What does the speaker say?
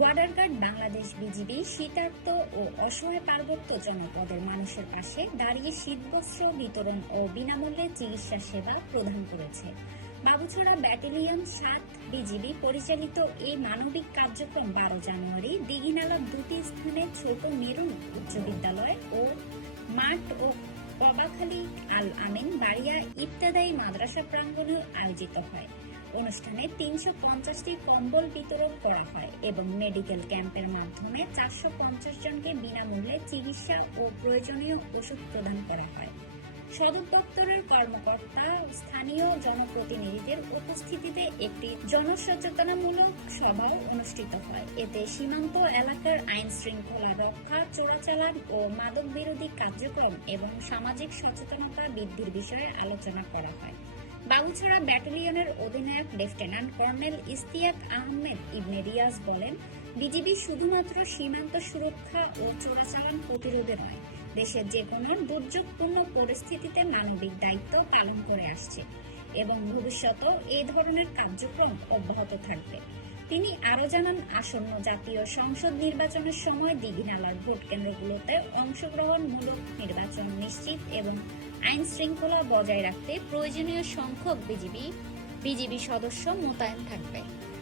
Border guard Bangladesh BGB শীতার্ত ও অসহায় পার্বত্য জনপদের মানুষের পাশে দাঁড়িয়ে শীতবস্ত্র বিতরণ ও বিনামূল্যে চিকিৎসা সেবা প্রদান করেছে। বাবুছড়া ব্যাটালিয়ন ৭ বিজিবি পরিচালিত এই মানবিক কার্যক্রম ১২ জানুয়ারি দীঘিনালার দুটি স্থানে ছোট মেরুন উচ্চ বিদ্যালয় ও মাঠ ও কবাখালী আল আমিন বাড়িয়া ইত্যাদি মাদ্রাসা প্রাঙ্গণে আয়োজিত হয়। অনুষ্ঠানে ৩৫০টি কম্বল বিতরণ করা হয় এবং মেডিকেল ক্যাম্পের মাধ্যমে ৪৫০ জনকে বিনামূল্যে চিকিৎসা ও প্রয়োজনীয় ওষুধ প্রদান করা হয়। সদর দপ্তরের কর্মকর্তা স্থানীয় জনপ্রতিনিধিদের উপস্থিতিতে একটি জনসচেতনামূলক সভাও অনুষ্ঠিত হয়। এতে সীমান্ত এলাকার আইন শৃঙ্খলা রক্ষা, চোরাচালান ও মাদক বিরোধী কার্যক্রম এবং সামাজিক সচেতনতা বৃদ্ধির বিষয়ে আলোচনা করা হয়। বাবুছড়া ব্যাটালিয়নের অধিনায়ক লেফটেন্যান্ট কর্নেল ইশতিয়াক আহমেদ ইবনে রিয়াজ বলেন, বিজিবি শুধুমাত্র সীমান্ত সুরক্ষা ও চোরাচালান প্রতিরোধে নয়, দেশের যে কোনো দুর্যোগপূর্ণ পরিস্থিতিতে মানবিক দায়িত্ব পালন করে আসছে এবং ভবিষ্যতেও এই ধরনের কার্যক্রম অব্যাহত থাকবে। তিনি আরও জানান, আসন্ন জাতীয় সংসদ নির্বাচনের সময় দীঘিনালার ভোট কেন্দ্রগুলোতে অংশগ্রহণমূলক নির্বাচন নিশ্চিত এবং আইন শৃঙ্খলা বজায় রাখতে প্রয়োজনীয় সংখ্যক বিজিবি সদস্য মোতায়েন থাকবে।